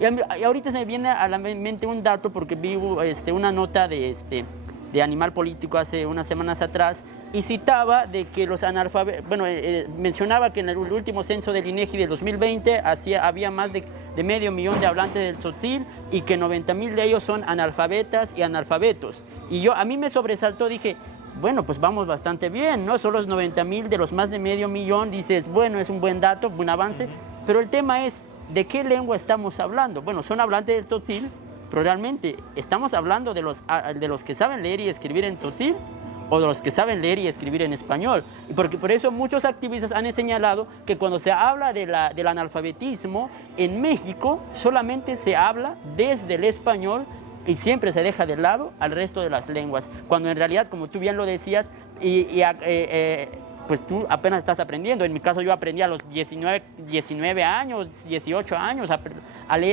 Y ahorita se me viene a la mente un dato porque vi una nota de Animal Político hace unas semanas atrás y citaba de que los analfabetos, bueno, mencionaba que en el último censo del INEGI del 2020 había más de 500.000 de hablantes del tzotzil y que 90.000 de ellos son analfabetas y analfabetos. Y a mí me sobresaltó, dije, bueno, pues vamos bastante bien, ¿no? Son los 90.000 de los más de 500.000, dices, bueno, es un buen dato, buen avance, pero el tema es, ¿de qué lengua estamos hablando? Bueno, son hablantes del tzotzil, pero realmente, ¿estamos hablando de los que saben leer y escribir en tzotzil o de los que saben leer y escribir en español? Y porque por eso muchos activistas han señalado que cuando se habla del analfabetismo, en México solamente se habla desde el español y siempre se deja de lado al resto de las lenguas, cuando en realidad, como tú bien lo decías, pues tú apenas estás aprendiendo. En mi caso yo aprendí a los 19 años, 18 años a leer